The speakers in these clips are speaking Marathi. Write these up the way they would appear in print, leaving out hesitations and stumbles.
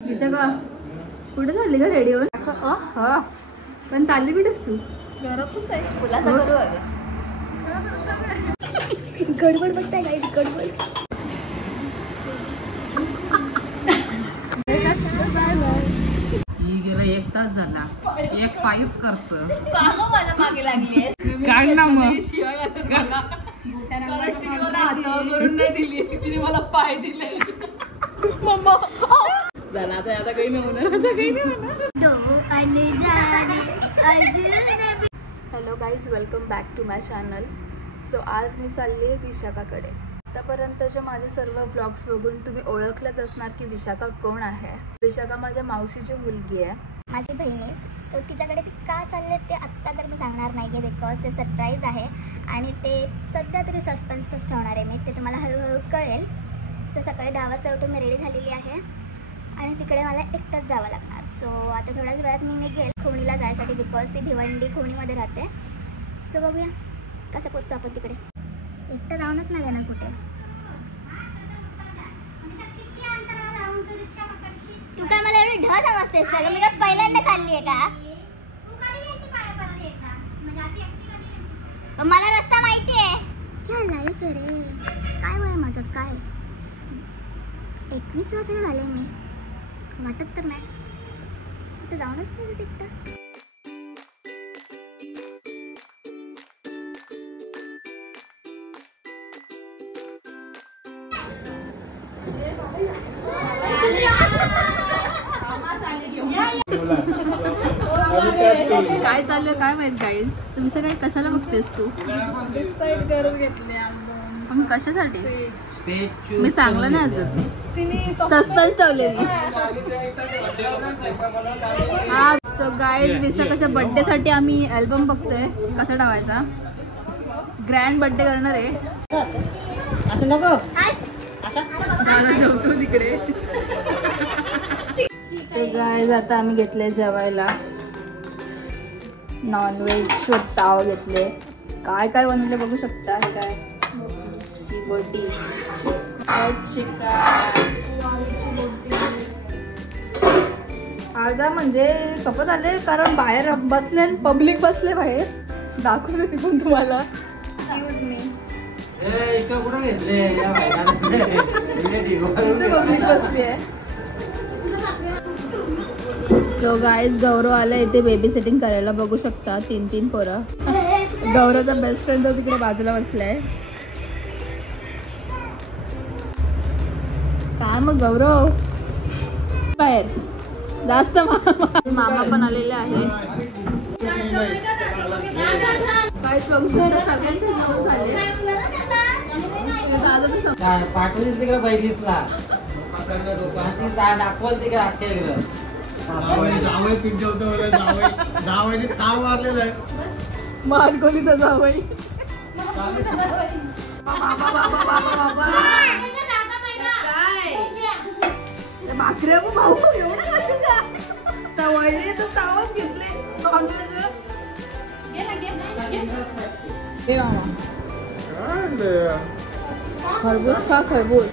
विशाखा कुठे चालली का रेडी होऊन? पण चालली कुठेस तू? घरातच आहे. खुलासा करू अगं. गडबड बघताय काय गडबड. गेला 1 तास झाला. एक पायच करतो. माझ्या मागे लागली काय ना मग तिने मला हातावर करून नाही दिली, तिने मला पाय दिले. मम्मा झाला आता काही नाही होणार. Hello guys, welcome back to my channel. So आज मी चालली आहे विशाखाकडे. आतापर्यंतचे माझे सर्व व्लॉग्स बघून तुम्ही ओळखलंच असणार की विशाखा कोण आहे. विशाखा माझ्या मावशीची मुलगी आहे, माझी बहीण आहे. सो तिच्याकडे का चालले ते आत्ता तर मी सांगणार नाही आहे, बिकॉज ते सरप्राईज आहे आणि ते सध्या तरी सस्पेन्सच ठेवणार आहे मी. ते तुम्हाला हळूहळू कळेल. सो सकाळी 10 वाजता उठून मी रेडी झालेली आहे आणि तिकडे मला एकटंच जावं लागणार. सो आता थोड्याच वेळात मी निघेल खोणीला जायसाठी, बिकॉज ती भिवंडी खोणीमध्ये राहते. सो बघूया कसं पोचतो आपण तिकडे. एकटं जाऊनच नाही देणार कुठे. तू काय मला एवढी ढ समजतेस सगळं? मी काय पहिल्यांदा चालली आहे का? मला रस्ता माहिती आहे. लाईफ रे, काय वय माझं? काय 21 वर्षाचे झाले मी. वाटत तर नाही तिथे जाऊनच नाही तिकटं. काय चालू आहे काय माहित गाईज. तुमचं काही कशाला बघतेस तू? डिसाईड करून घेतले अल्बम. पण कशासाठी मी सांगलं नाही अजून. सस्पेन्स ठेवले मी. हा सो गाईज, विशाखाच्या बर्थडे साठी आम्ही अल्बम बघतोय कसा ठेवायचा. ग्रँड बर्थडे करणार आहे. असं नको जेवतो तिकडे. सो गाईज, आता आम्ही घेतले जेवायला. नॉनव्हेज ताव घेतले. काय काय बनवले बघू शकता. हे काय बोटी, चिकन, अर्धा म्हणजे खपत आले कारण बाहेर बसले, पब्लिक बसले बाहेर. दाखवते ते पण तुम्हाला. एक्सक्यूज मी, पब्लिक बसली आहे. सो गाईज, गौरव आला इथे बेबी सेटिंग करायला. बघू शकता 3 पोरं. गौरवचा बेस्ट फ्रेंड तो तिकडे बाजूला बसलाय. काय मग गौरव बाहेर जास्त. मामा पण आलेले आहे. काहीच बघू शकता सगळ्यांचे जेवण झाले. मारकोलीचा जावई. भाकऱ्या भाऊ एवढं खाशील का? तवायले तर तावच घेतले. खरबूज खा, खरबूज.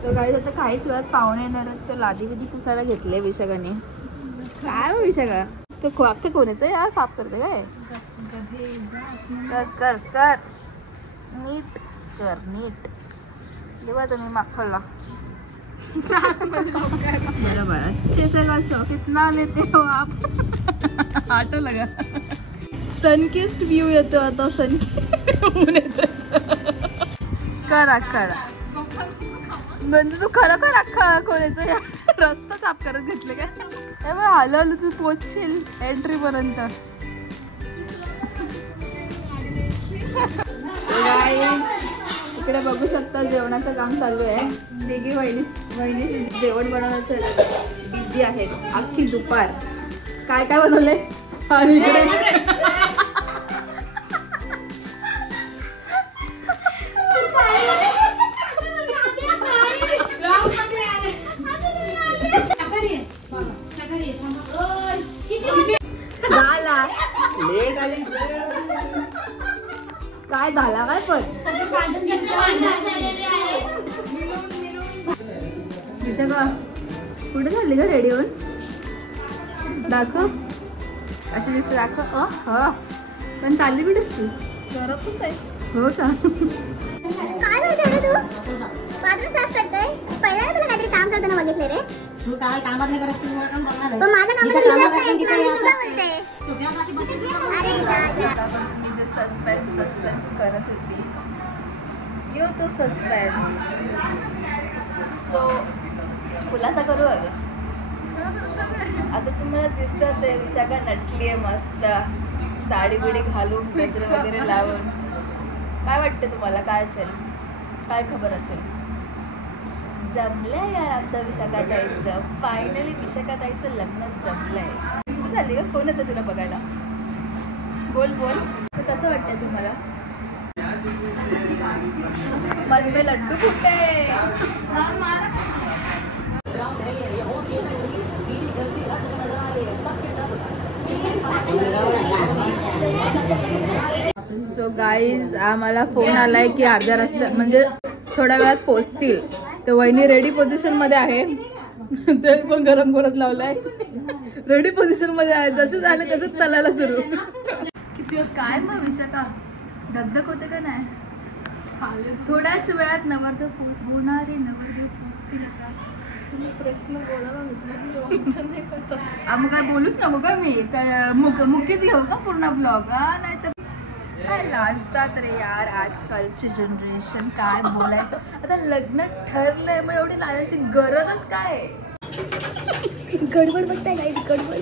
तो गाईज, आता काहीच वेळात पाहुणे येणार आहेत. तो लादी बिदी पुसायला घेतले विशाखाने. काय हो विशाखा, तो अख्खे कोणाचं या साफ करते काय? कर कर कर नीट कर, नीट. देवा तुम्ही माखडला बरोबर. कितना लेते हो आप? ऑटो लगा. सनकिस्ट व्यू येतो आता. करा करा म्हणजे तू खरं कर अख्खा कोणाचं या रस्ता साफ करत घेतले काय? हलवलं तू पोचशील एंट्री पर्यंत. इकडे बघू शकता जेवणाचं काम चालू आहे. तिघी वहिनी जेवण बनवण्याचं बिझी आहेत. अख्खी दुपार काय काय बनवले. आणि इकडे काय झाला काय पण विशाखा कुठे झाली का रेडी होऊन दाखव अशी दिसते दाखव पण चालली कुठेच तू घरातच आहे. हो का काय बोलते रे तू बाथरूम साफ करतोय पहिल्यांदा तुला काहीतरी काम करताना बघितले रे तू काय कामात नाही करत, तू मला काम करणार आहे. पण माझं काम मी तर कामात तुला आहे, तिथे बोलते आता. अरे जा. त्यापासून मी जे सस्पेन्स करत होती यो तो सस्पेन्स सो खुलासा करू अगं आता तुम्हाला दिसतच आहे विशाखा नटली आहे मस्त साडी बिडी घालून गजरे वगैरे लावून काय वाटतं तुम्हाला काय असेल काय खबर असेल जमलंय यार आमच्या विशाखा ताईचं फायनली विशाखा ताईचं लग्न जमलंय कुठे झाली का कोण येतं तुला बघायला बोल बोल तर कसं वाटतंय तुम्हाला मन में लड्डू फुटे सो गाईज आम्हाला फोन आलाय की अर्ध्या रस्त्या म्हणजे थोड्या वेळात पोहोचतील तर वहिनी रेडी पोझिशन मध्ये आहे ते पण गरम करत लावलाय रेडी पोझिशन मध्ये आहे जसं झालं तसंच चालायला सुरू काय मग विशाखा धगधग होते का नाही थोड्याच वेळात नवरदेव होणारे नवरदेव पोहोचतील आता प्रश्न बोला ना मग काय बोलूच नको का मी काय मुख्यच घेऊ का पूर्ण ब्लॉग नाही तर काय लाजतात रे यार आजकालची जनरेशन काय बोलायचं आता लग्न ठरलंय मग एवढी लाजायची गरजच काय गडबड बघताय गाईस गडबड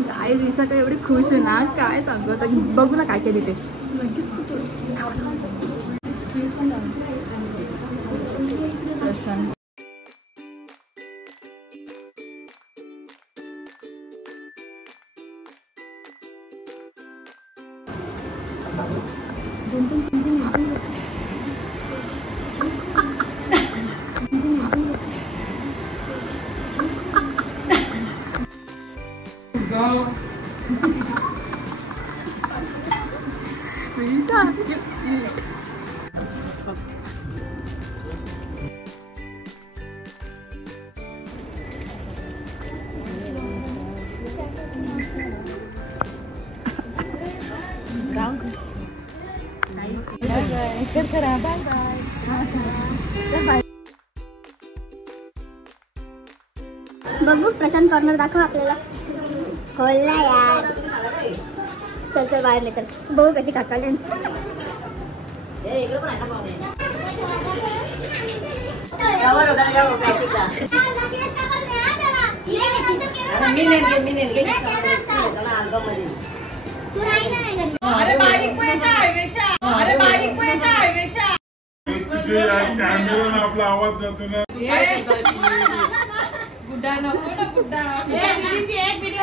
काय विशाखा एवढी खुश आहे ना काय सांगू आता बघू ना काय केली ते प्रशांत बघू प्रशांत कॉर्नर दाखव आपल्याला खोलला यार चल चल बाहेर नाही तर बघू कशी काकाले इकडे पण आहे का पाहुणे? यावर होता ना, यावर प्लास्टिकला. मी नेले त्याला अल्बम मध्ये. अरे बारीक पण येत आहे वेशा अरे बारीक पण येत आहे वेशा तुझे कॅमेरा आपला आवाज जातो ना गुड्डा नको ना गुड्डा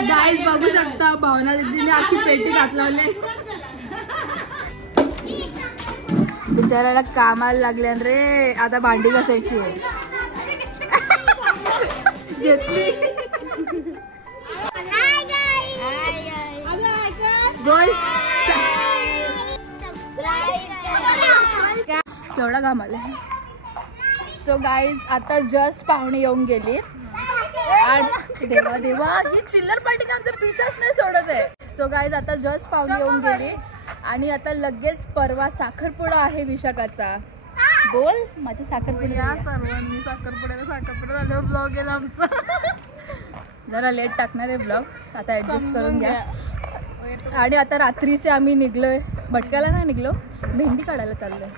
गाईज बघू शकता भावना दीदीने अशी पेटी घातलावली बिचाराला कामाला लागल्या रे आता भांडी घासायची घेतली बोल केवढा घाम आला सो गाईज आता जस्ट पाहुणे येऊन गेली आणि देवा देवा ही चिल्लर पार्टी का आमचं पिचाच नाही सोडत आहे सो गाईज आता जस्ट पाहुणे येऊन गेली आणि आता लगेच परवा साखरपुडा आहे विशाखाचा बोल माझ्या साखरपुडा सर्वांनी साखरपुड्याला झालं ब्लॉग गेला आमचा जरा लेट टाकणार आहे ब्लॉग आता ऍडजस्ट करून घ्या आणि आता रात्रीचे आम्ही निघलोय भटक्याला नाही निघलो मेहंदी काढायला चाललोय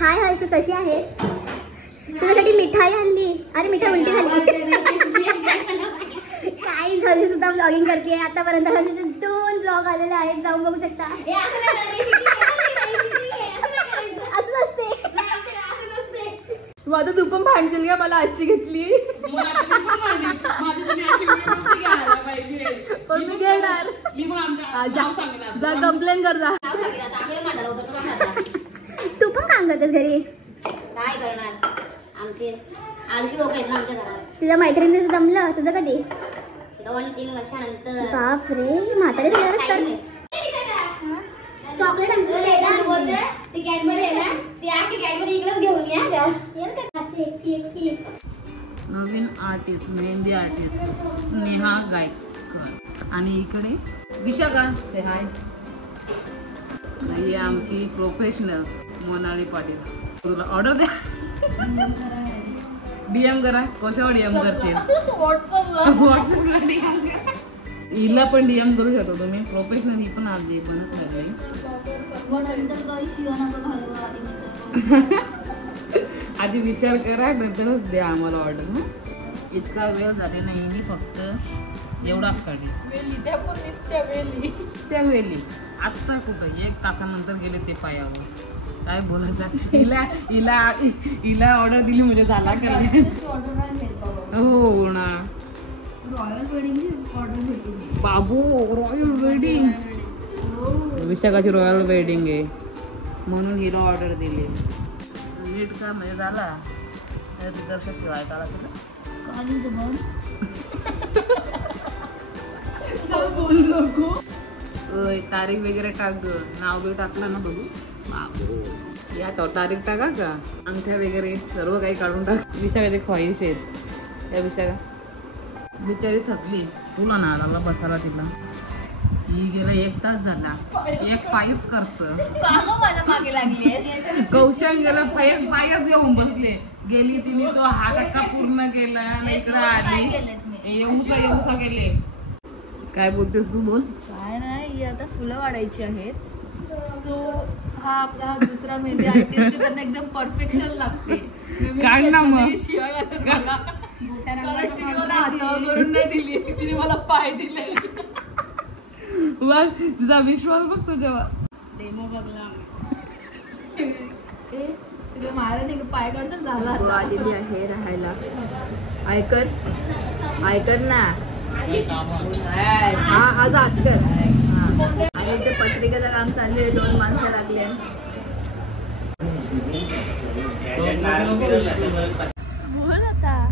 हाय हर्षू कशी आहेस तुझ्यासाठी मिठाई आणली अरे मिठाई उलटी खाल्ली काही हर्षू सुद्धा ब्लॉगिंग करते आतापर्यंत हर्षूचे 2 ब्लॉग आलेले आहेत जाऊन बघू शकता असंच असते तू आता तू पण भांडशील का मला अशी घेतली पण मी घेणार जा कंप्लेन कर जा तू पण काम करतेस घरी करणार आमचे आळशी लोक आहेत ना आमच्या घरात. तुझ्या मैत्रिणीचं जमलं तुझं कधी? 2-3 वर्षानंतर. बाप रे म्हातारी झाल्यावर तर चॉकलेट ती कॅडबरी आहे ना ती आखी कॅडबरी इकडेच घेऊन या. नवीन आर्टिस्ट, मेहंदी आर्टिस्ट स्नेहा गायकर. आणि इकडे विशाखा से हाय. ही आमची प्रोफेशनल मोनाली पाटील. तुला ऑर्डर द्या. डीएम करा. कशावर डीएम करते? व्हॉट्सअपला डीएम करा. हिला पण डीएम करू शकतो तुम्ही. प्रोफेशनल ही पण आज बनत लागली. आधी विचार करा नंतरच द्या आम्हाला ऑर्डर. ना इतका वेळ झाले नाही. मी फक्त एवढाच काढले. त्या वेली आत्ता कुठं 1 तासानंतर गेले ते पायावर. काय बोलायचं. हिला ऑर्डर दिली म्हणजे झाला का? हो ना. बाबू रॉयल वेडिंग. विशाखाची रॉयल वेडिंग आहे म्हणून हिला ऑर्डर दिली. नीट का म्हणजे झाला शिवाय काढा तारीख वगैरे टाक. नाव बी टाकलं ना बघू. बाबू या तो तारीख टाका का? अंगठ्या वगैरे सर्व काही काढून टाक. विशाखाची ख्वाहिश आहेत. या विशाखा बिचारी थकली. तुला ना लागला बसायला तिला. ही गेला 1 तास झाला. एक पायच करत. माझ्या मागे लागली. कौशल गेला पायच घेऊन बसले. गेली तिने तो हा धक्का पूर्ण केला आणि इकडे आली. येऊसा गेले. काय बोलतेस तू? बोल. काय नाही आता फुलं वाढायची आहेत. सो हा आपला दुसरा मेहंदी आर्टिस्ट. त्यांना एकदम परफेक्शन लागते. काय ना मग शिवाय कारण तिने मला हातावर करून नाही दिली. तिने मला पाय दिले. बघ तुझा विश्वास बघ तुझ्यावर. डेमो बघला तुला मारा नाही पाय काढतो झाला. आलेली आहे राहायला. ऐकर ना. हा आज आजकर. आणि ते पत्रिकेचं काम चाललंय. 2 माणसं लागले.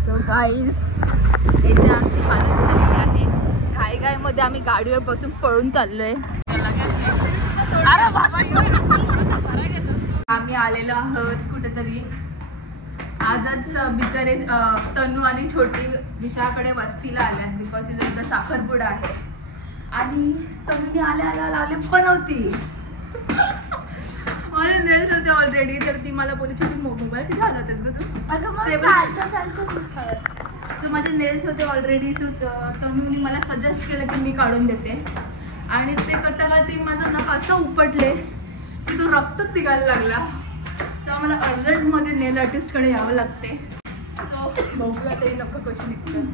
सो गाईज इथे आमची हालत झालेली आहे. घाई मध्ये आम्ही गाडीवर बसून पळून चाललोय. आम्ही आलेलो आहोत कुठेतरी. आजच बिचारे तनू आणि छोटी विशाकडे वस्तीला आल्यात. बिकॉज तिथं साखरपुडा आहे. आणि तनुने आल्या लावले बनवती. माझे नेल्स होते ऑलरेडी. तर ती मला बोलली छोटी मोबाईल किती हलवतेस ग तू? सो माझे नेल्स होते ऑलरेडी. सो तनुने मला सजेस्ट केलं की मी काढून देते. आणि ते करता का ती माझं नख असं उपटले की तो रक्तच निघायला लागला. सो आम्हाला अर्जंटमध्ये नेल आर्टिस्टकडे यावं लागते. सो बघूया ते नख कशी निघतात.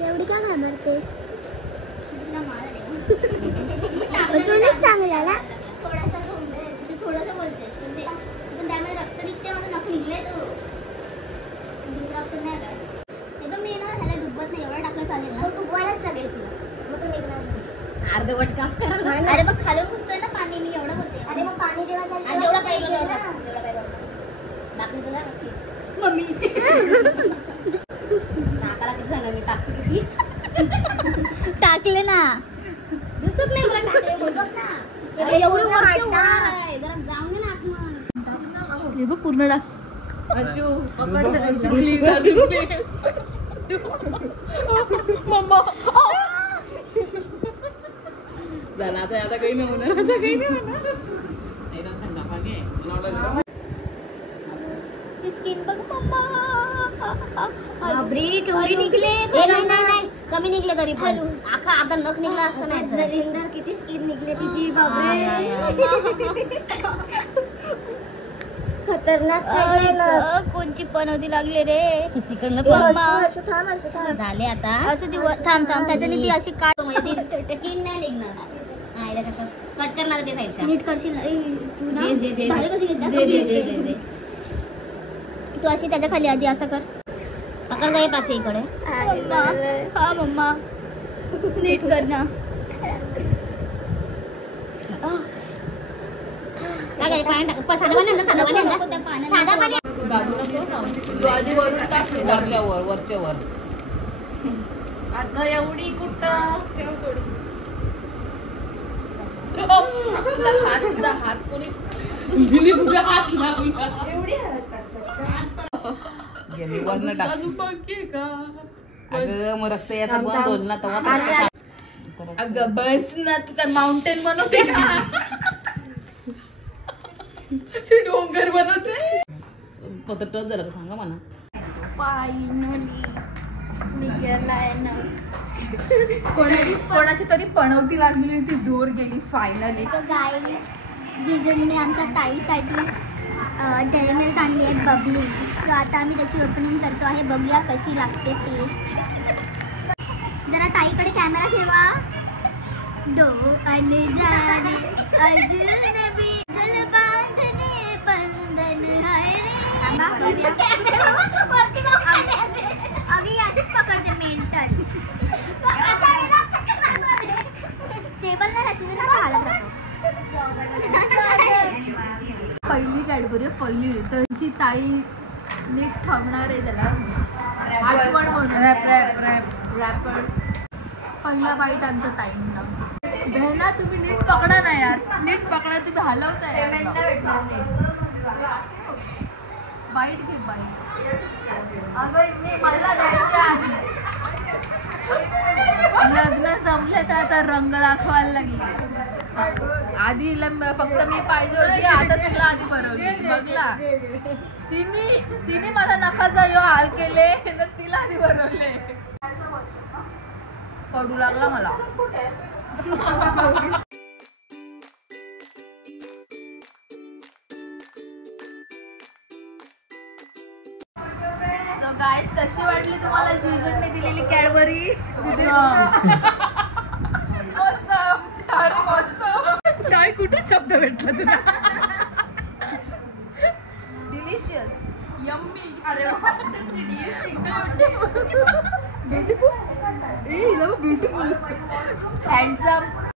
एवढी काय घाबरते? चांगला ना थोडंसं बोलतेस पण त्यामध्ये रक्त निघते. माझं नख निघलंय. तो दुसरा ऑप्शन नाही का? हे तर मी ना ह्याला डुबत नाही. एवढा टाकलं चालेल ना? डुबवायलाच लागेल तुला. मग तो निघणार अर्धवट काम करा. अरे मग खालून घुसतोय ना पाणी. मी एवढं बोलते. अरे मग पाणी जेव्हा झालं तेवढं काही टाकून तुला मम्मी नाकाला किती झालं मी टाकली. टाकले ना. दिसत नाही मला टाकले. बघ ना एवढी वरची वर आहे. जरा जाऊन ना आतमध्ये. हे बघ पूर्ण टाक. मम्मा झाला आता काही नाही होणार. आता काही नाही होणार. एकदम थंड पाणी आहे. स्किन बघ मम्मा. बापरे केवढी निघले. नाही कमी निघले तरी पण आखा अर्धा नख निघला असता. नाही नरेंद्र किती स्किन निघले तिची. बापरे खतरनाक. कोणची पनवती लागले रे. तिकडनं झाले आता. थांब त्याच्याने ती अशी काढ म्हणजे स्किन नाही निघणार. कट करणार ते साईडच्या. नीट करशील तू ना. भारी कशी घेतली तू? अशी त्याच्या खाली आधी असं कर. पकड जाई प्राची इकडे. हा मम्मा नीट कर ना. काय पाणी टाक साधा पाणी आणलं साधा पाणी दाबू नको ना. तू आधी वरून टाक मी दाबू. वरच्या वर अगं एवढी कुठं ठेव थोडी. तुझा हात कोणी हात लावला गेली वरनं टाक. अजून बाकी आहे का? अगं मग रक्त याचा बंद होईल ना तेव्हा अगं बस ना, तू काय माउंटेन बनवते का? तू डोंगर बनवते. फक्त टच झालं का सांगा मला. फायनली मी गेलाय ना. कोणाची तरी पणवती लागलेली ती दूर गेली फायनली. तर गाईज जिजूंनी आमच्या ताईसाठी डेअरी मिल्क आणली आहे बबली. सो आता आम्ही त्याची ओपनिंग करतो आहे. बघूया कशी लागते टेस्ट. जरा ताईकडे कॅमेरा ठेवा. दो अनजाने अजनबी जल बांधने बंधन है रे. अगं याचीच पकडते मेंटल. स्टेबल नाही राहते ना हालत राहतो. पहिली कॅडबरी पहिली त्यांची ताई नीट थांबणार आहे त्याला आठवण म्हणून. रॅपर पहिला बाईट आमच्या ताईंना. बहना तुम्ही नीट पकडा ना यार, नीट पकडा. तुम्ही हलवताय. बाईट घे बाईट. अगं मी मला द्यायच्या आधी लग्न जमले तर आता रंग दाखवायला लागली. आधी फक्त मी पाहिजे होती, आता तिला आधी भरवली. बघला तिने माझा नखाचा यो हाल केले ना, तिला आधी भरवले. पडू लागला मला. So guys, कशी वाटली तुम्हाला जिजूंनी दिलेली कॅडबरी? Awesome. अरे awesome. काय कुठे शब्द भेटला तुला? Delicious, yummy. अरे ब्युटिफुल, ब्युटिफुल, हँडसम